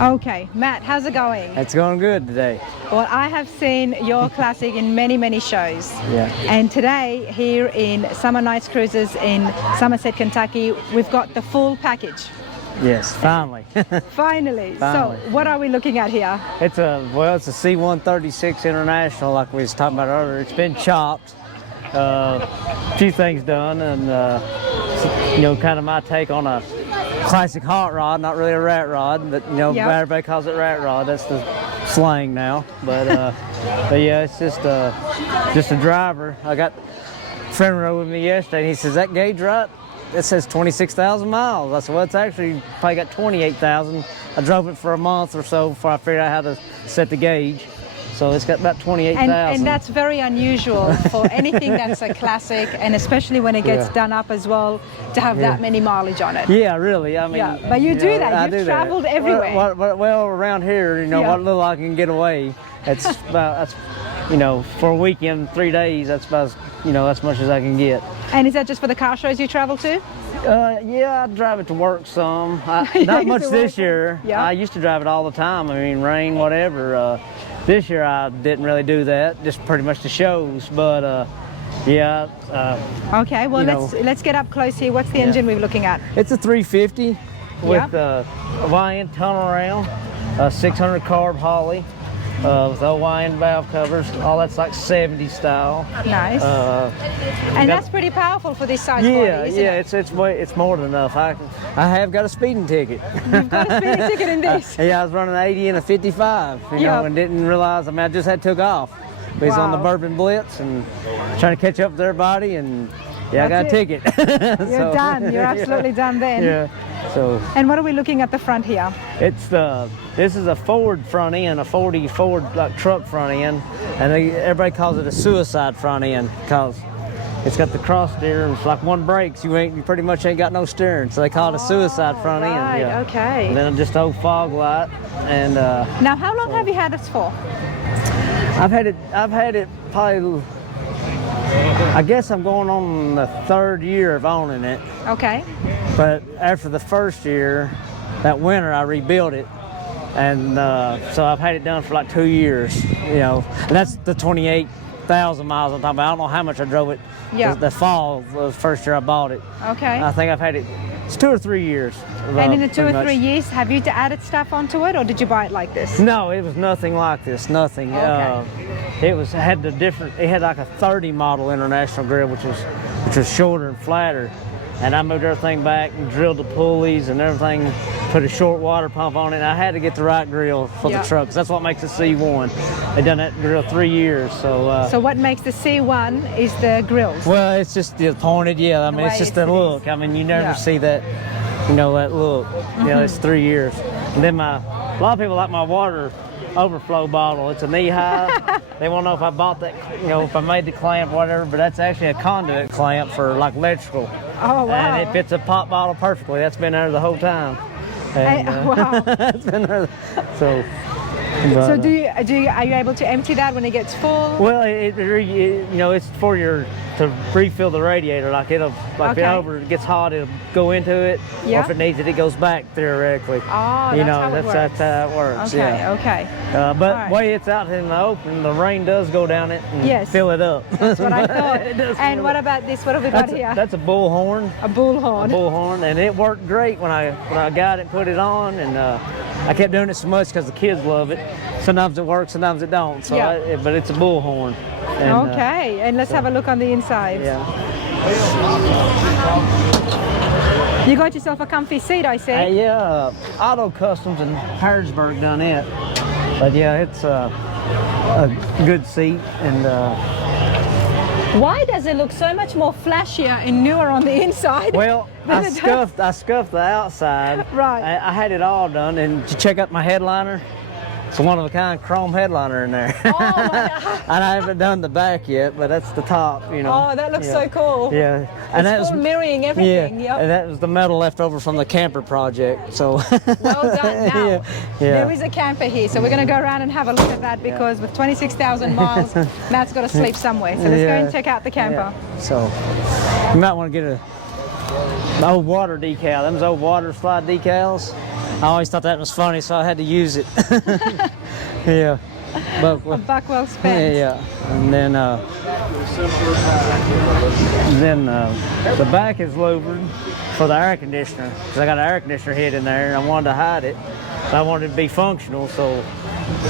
Okay, Matt, how's it going? It's going good today. Well, I have seen your classic in many shows. Yeah. And today, here in Somernites Cruises in Somerset, Kentucky, we've got the full package. Yes, finally. Finally. Finally. So, what are we looking at here? It's a C-136 International, like we was talking about earlier. It's been chopped, a few things done, and kind of my take on a classic hot rod, not really a rat rod, but Yep. everybody calls it rat rod. That's the slang now. But yeah, it's just a driver. I got a friend rode with me yesterday, and he says, "That gauge right? It says 26,000 miles." I said, "Well, it's actually probably got 28,000. I drove it for a month or so before I figured out how to set the gauge. So it's got about 28,000. And that's very unusual for anything that's a classic, and especially when it gets done up as well, to have that many mileage on it. Yeah, really. I mean, yeah, but you do that. You've traveled everywhere. Well, around here, what little I can get away, it's about for a weekend, 3 days. That's about as much as I can get. And is that just for the car shows you travel to? Yeah, I drive it to work some. Not much this year. Yeah. I used to drive it all the time. I mean, rain, whatever. This year I didn't really do that, just pretty much the shows. But yeah. Okay, well let's get up close here. What's the engine we're looking at? It's a 350 with a YN tunnel around, 600 carb Holly. With OYN valve covers, all that's like 70s style. Nice. And that's pretty powerful for this size body, isn't it? It's more than enough. I have got a speeding ticket. You've got a speeding ticket in this? Yeah, I was running 80 and a 55, and didn't realize. I mean, I just had took off. We was on the Bourbon Blitz and trying to catch up with everybody, and I got a ticket. You're done. You're absolutely done then. Yeah. So. And what are we looking at the front here? This is a Ford front end, a 40 Ford like truck front end, and everybody calls it a suicide front end because it's got the cross steer. It's like one brakes, you pretty much ain't got no steering, so they call it a suicide front end. Yeah. Okay. And then just old fog light. And now, how long have you had this for? I've had it probably. I guess I'm going on the 3rd year of owning it. Okay. But after the first year, that winter, I rebuilt it. And so I've had it done for like 2 years, and that's the 28,000 miles I'm talking about. I don't know how much I drove it the fall of the first year I bought it. Okay. I think I've had it, it's 2 or 3 years. And in the 2 or 3 years, have you added stuff onto it, or did you buy it like this? No, it was nothing like this, nothing. Okay. It had like a 30 model International grill, which was shorter and flatter. And I moved everything back and drilled the pulleys and everything, put a short water pump on it. And I had to get the right grill for the truck, 'cause that's what makes the C1. They've done that grill 3 years. So what makes the C1 is the grills? Well, it's just the pointed, I mean, it's just the look. I mean, you never see that, that look. It's 3 years. And then a lot of people like my water overflow bottle. It's a knee high. They want to know if I bought that, if I made the clamp, whatever, but that's actually a conduit clamp for like electrical. Oh, wow. And it fits a pop bottle perfectly. That's been there the whole time. And, wow. It's been there. So are you able to empty that when it gets full? Well, it's for to refill the radiator. Like if it gets hot, it'll go into it. Or if it needs it, it goes back theoretically. Oh, that's how it works. Okay, okay. But way it's out in the open, the rain does go down it and fill it up. That's what I thought. And what about this? What have we got here? That's a bullhorn. A bullhorn. A bullhorn, and it worked great when I got it and put it on, and I kept doing it so much because the kids love it. Sometimes it works, sometimes it don't. So, but it's a bullhorn. And, okay, and let's have a look on the inside. Yeah. You got yourself a comfy seat, I see. Yeah, Auto Customs in Harrisburg done it. But yeah, it's a good seat. And why does it look so much more flashier and newer on the inside? Well, I scuffed the outside. Right. I had it all done, and to check out my headliner. It's a one-of-a-kind chrome headliner in there. Oh my God. And I haven't done the back yet, but that's the top, Oh, that looks so cool. Yeah. And it's full mirroring everything. Yeah, and that was the metal left over from the camper project, so. Well done. Now, there is a camper here, so we're going to go around and have a look at that because with 26,000 miles, Matt's got to sleep somewhere. So let's go and check out the camper. Yeah. So, you might want to get an old water decal. Them's old water slide decals. I always thought that was funny, so I had to use it. Yeah. But, A buck well spent. yeah. And then the back is louvered for the air conditioner, because I got an air conditioner head in there and I wanted to hide it. But I wanted it to be functional, so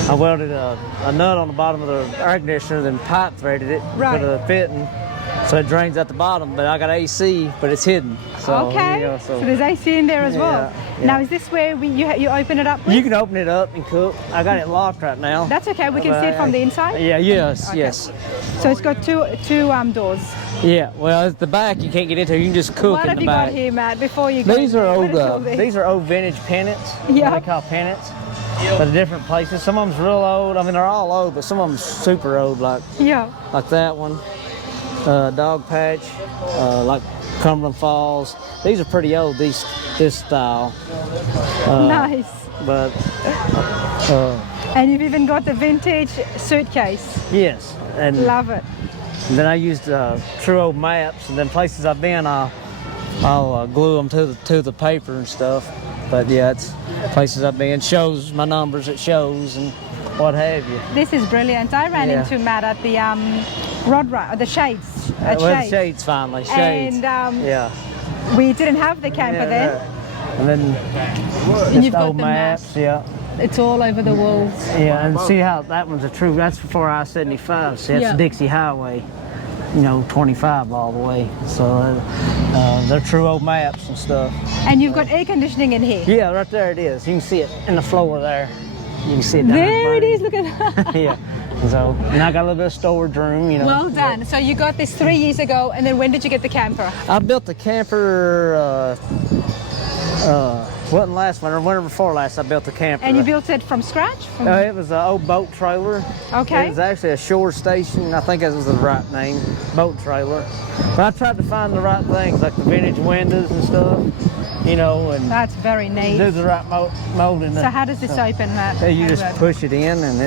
I welded a nut on the bottom of the air conditioner, then pipe threaded it, Right. put a fitting, so it drains at the bottom. But I got AC, but it's hidden. So, Okay. you know, So there's AC in there as well. yeah. Now, is this where you open it up with? You can open it up and cook. I got it locked right now. That's okay. We can see it from the inside. Yeah, yes, Okay. yes. So it's got two doors. Yeah, well, at the back you can't get into. You can just cook What in have the you back. got here, Matt? Before you go, These are what old. is all this? These are old vintage pennants. Yeah. What they call pennants. But different places. Some of them's real old. I mean, they're all old, but some of them's super old, like Yeah. that one. Dog patch, like Cumberland Falls. These are pretty old. This style. Nice. But And you've even got the vintage suitcase. yes, and Love it. then I used true old maps, and then places I've been, I'll glue them to the paper and stuff. But yeah, it's places I've been, shows my numbers, it shows, and what have you. This is brilliant. I ran Yeah. into Matt at the the Shades. At Well, Shades. Shades finally, Shades. And yeah. we didn't have the camper then. And then And just you've got old the maps, yeah. It's all over the walls. Yeah, and see how that one's a true, that's before I-75, see that's Yeah. Dixie Highway, you know, 25 all the way. So they're true old maps and stuff. And you've got air conditioning in here. Yeah, right there it is. You can see it in the floor there. You can see it down There it is, look at that. Yeah. So, and I got a little bit of storage room, you know. Well done. So you got this 3 years ago, and then when did you get the camper? I built the camper, wasn't last winter, winter before last I built the camper. And you built it from scratch? It was an old boat trailer. Okay. It was actually a shore station. I think that was the right name, boat trailer. But I tried to find the right things, like the vintage windows and stuff, you know, and That's very neat. do the right molding. So how does this open, Matt? You just push it in and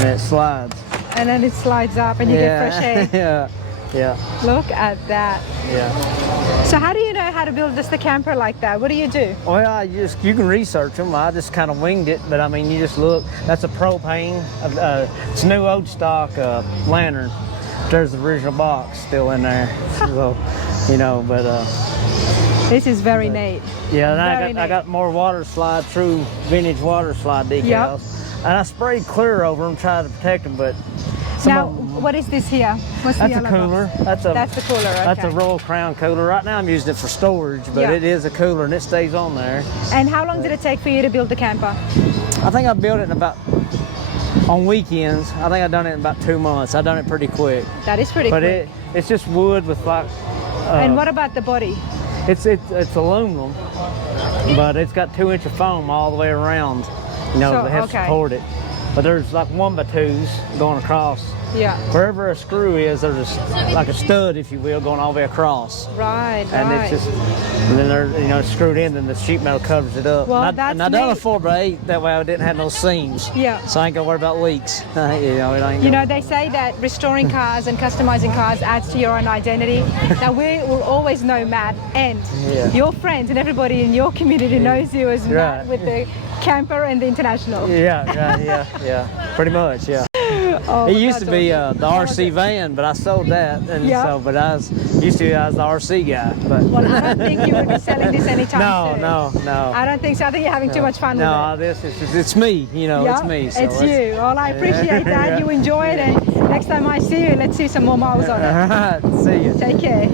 it slides. And then it slides up and you get fresh air. Yeah, yeah, Look at that. yeah. So how do you know how to build just a camper like that? What do you do? Well, you can research them. I just kind of winged it, but I mean, you just look. That's a propane. It's a new old stock lantern. There's the original box still in there. So, you know, but This is very neat. yeah, Very and I neat. got more water slide, true vintage water slide decals, and I sprayed clear over them, trying to protect them, but. Some Now, of 'em- what is this here? What's That's the a yellow cooler. box? That's the cooler, okay. That's a Royal Crown cooler. Right now I'm using it for storage, but Yeah. it is a cooler and it stays on there. And how long did it take for you to build the camper? I think I built it in on weekends. I think I've done it in about 2 months. I've done it pretty quick. That is pretty But quick. it's just wood with like, And what about the body? it's aluminum, but it's got 2 inch of foam all the way around, you know, So, to help okay. support it. But there's like 1x2s going across. Yeah. Wherever a screw is, there's like a stud, if you will, going all the way across. Right, And right. it's just, and then they're, you know, screwed in, and the sheet metal covers it up. Well, and I that's done a neat. 4x8, that way I didn't have no seams. Yeah. So I ain't gonna worry about leaks. You know, it ain't You gonna- know, they say that restoring cars and customizing cars adds to your own identity. Now, we will always know Matt, and Yeah. your friends and everybody in your community knows you as Matt Right. with the camper and the international. Yeah, pretty much, yeah. Oh, It used to that's be awesome. the RC van, but I sold that, and Yeah. so, but I was the RC guy, but. Well, I don't think you would be selling this anytime soon. No. I don't think so. I think you're having too much fun with No, it. this is it's me, you know, Yeah, it's me. So it's you. Well, I appreciate that. Yeah. You enjoy it, and next time I see you, let's see some more miles on it. All right, see you. Take care.